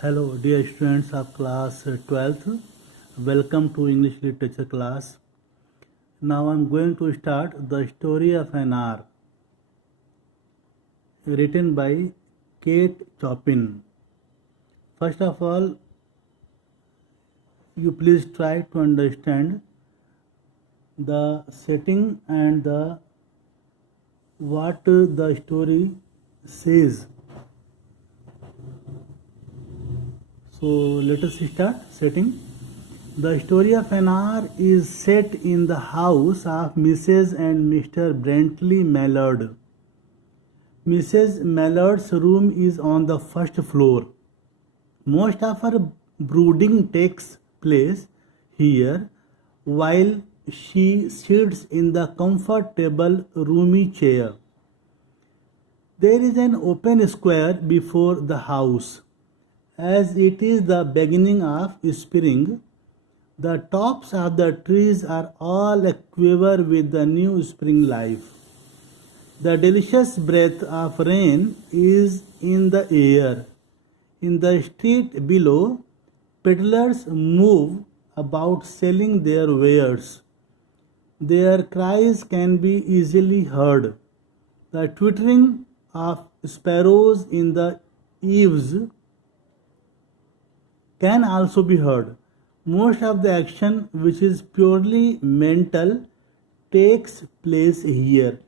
Hello, dear students of class 12th. Welcome to English literature class. Now I'm going to start The Story of an Hour, written by Kate Chopin. First of all, you please try to understand the setting and what the story says. So let us start setting. The Story of an Hour is set in the house of Mrs. and Mr. Bentley Mallard. Mrs. Mallard's room is on the first floor. Most of her brooding takes place here while she sits in the comfortable roomy chair. There is an open square before the house. As it is the beginning of spring, the tops of the trees are all aquiver with the new spring life. The delicious breath of rain is in the air. In the street below, peddlers move about selling their wares. Their cries can be easily heard. The twittering of sparrows in the eaves can also be heard. Most of the action, which is purely mental, takes place here.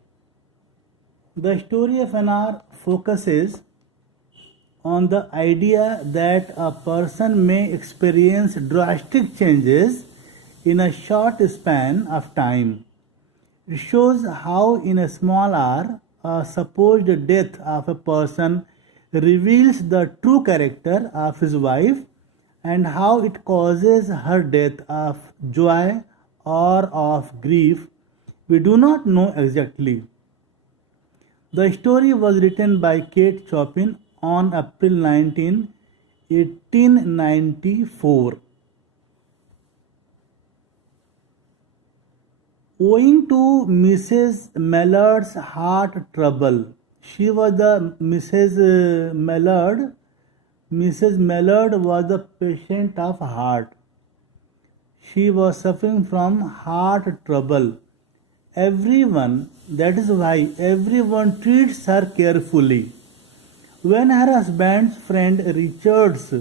The Story of an Hour focuses on the idea that a person may experience drastic changes in a short span of time. It shows how, in a small hour, a supposed death of a person reveals the true character of his wife and how it causes her death of joy or of grief. We do not know exactly. The story was written by Kate Chopin on April 19, 1894. Owing to Mrs. Mallard's heart trouble, she was the Mrs. Mallard. Mrs. Mallard was the patient of heart. She was suffering from heart trouble. That is why everyone treats her carefully. When her husband's friend Richards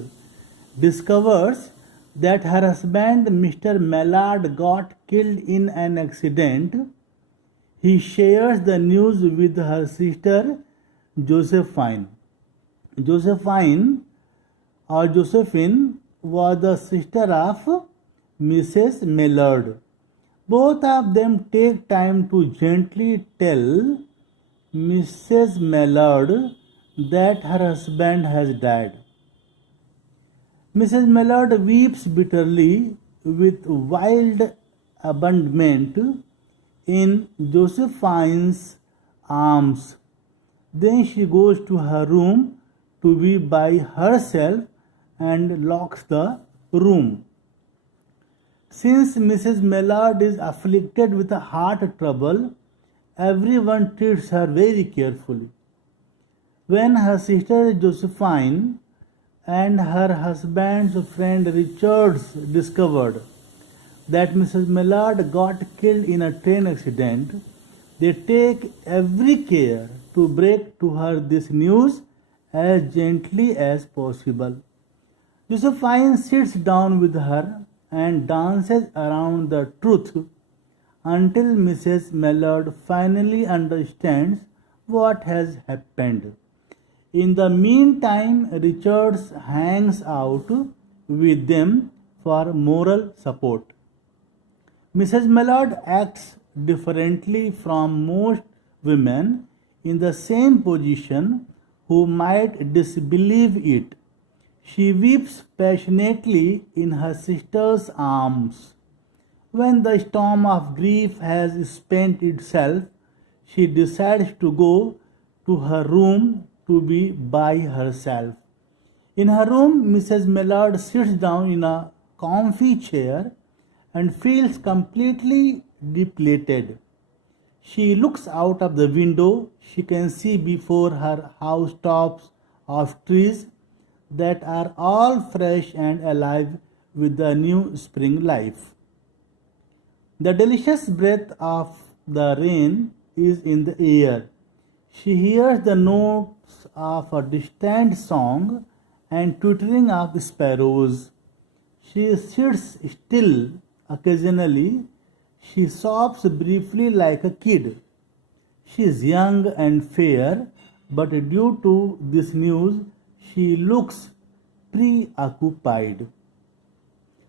discovers that her husband Mr. Mallard got killed in an accident, he shares the news with her sister Josephine. Josephine Josephine was the sister of Mrs. Mallard. Both of them take time to gently tell Mrs. Mallard that her husband has died. Mrs. Mallard weeps bitterly with wild abandonment in Josephine's arms. Then she goes to her room to be by herself and locks the room. Since Mrs. Mallard is afflicted with a heart trouble, everyone treats her very carefully. When her sister Josephine and her husband's friend Richards discovered that Mrs. Mallard got killed in a train accident, they take every care to break to her this news as gently as possible. Josephine sits down with her and dances around the truth until Mrs. Mallard finally understands what has happened. In the meantime, Richards hangs out with them for moral support. Mrs. Mallard acts differently from most women in the same position who might disbelieve it. She weeps passionately in her sister's arms. When the storm of grief has spent itself, she decides to go to her room to be by herself. In her room, Mrs. Mallard sits down in a comfy chair and feels completely depleted. She looks out of the window. She can see before her housetops of trees, that are all fresh and alive with the new spring life. The delicious breath of the rain is in the air. She hears the notes of a distant song and twittering of sparrows. She sits still occasionally. She sobs briefly like a kid. She is young and fair, but due to this news, she looks preoccupied.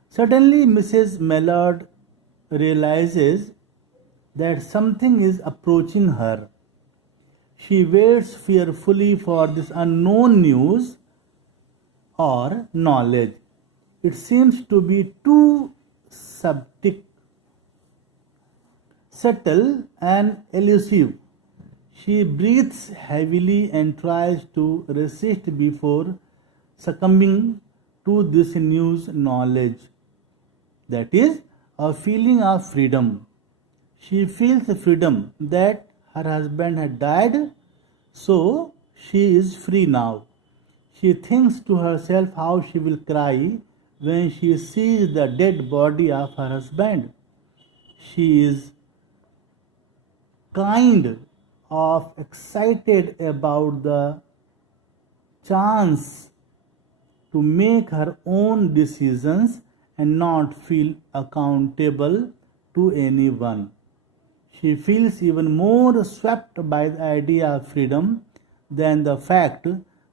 Suddenly, Mrs. Mallard realizes that something is approaching her. She waits fearfully for this unknown news or knowledge. It seems to be too subtle and elusive. She breathes heavily and tries to resist before succumbing to this news knowledge. That is a feeling of freedom. She feels freedom that her husband had died, so she is free now. She thinks to herself how she will cry when she sees the dead body of her husband. She is kind of excited about the chance to make her own decisions and not feel accountable to anyone. She feels even more swept by the idea of freedom than the fact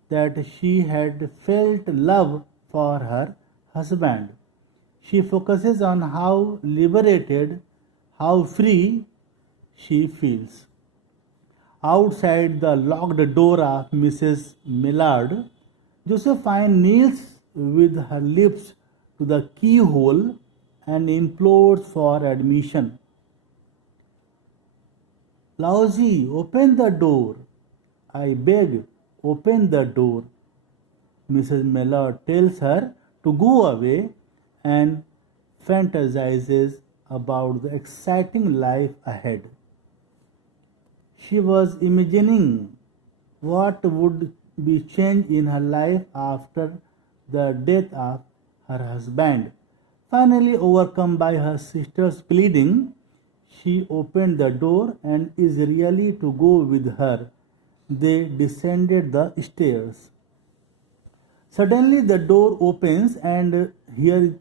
that she had felt love for her husband. She focuses on how liberated, how free she feels. Outside the locked door of Mrs. Millard, Josephine kneels with her lips to the keyhole and implores for admission. Lousy, open the door. I beg, open the door. Mrs. Millard tells her to go away and fantasizes about the exciting life ahead. She was imagining what would be changed in her life after the death of her husband. Finally, overcome by her sister's pleading, she opened the door and is really to go with her. They descended the stairs. Suddenly, the door opens, and here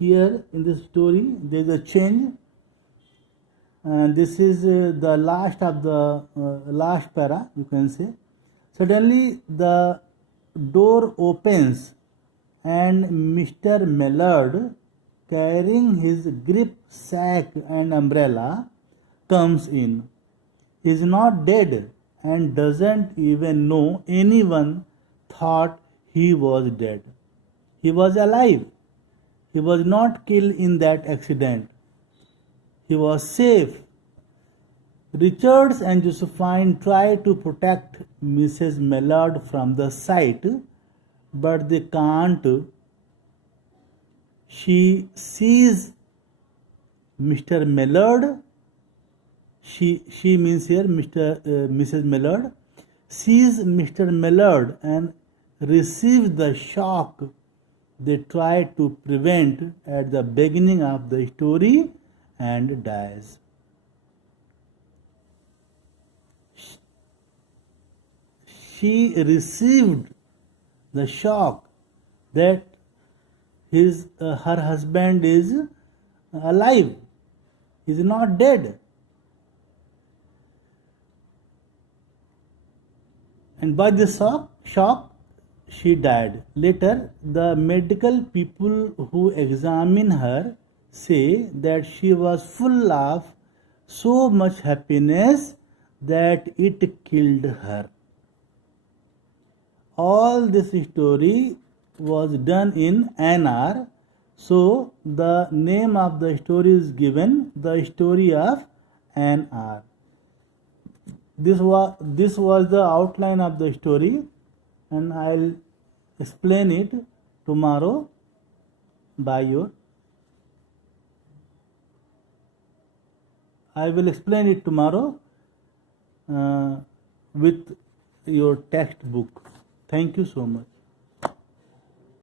in the story, there is a change. And this is the last of the last para, you can say. Suddenly, the door opens, and Mr. Mallard, carrying his grip sack and umbrella, comes in. He is not dead and doesn't even know anyone thought he was dead. He was alive. He was not killed in that accident. He was safe. Richards and Josephine try to protect Mrs. Mallard from the sight, but they can't. She sees Mr. Mallard. She means here Mrs. Mallard sees Mr. Mallard and receives the shock they tried to prevent at the beginning of the story and dies. She received the shock that her husband is alive, he is not dead. And by the shock, she died. Later, the medical people who examine her say that she was full of so much happiness that it killed her. All this story was done in an hour, so the name of the story is given The Story of an Hour. This was the outline of the story, and I'll explain it tomorrow by your. I will explain it tomorrow with your textbook. Thank you so much.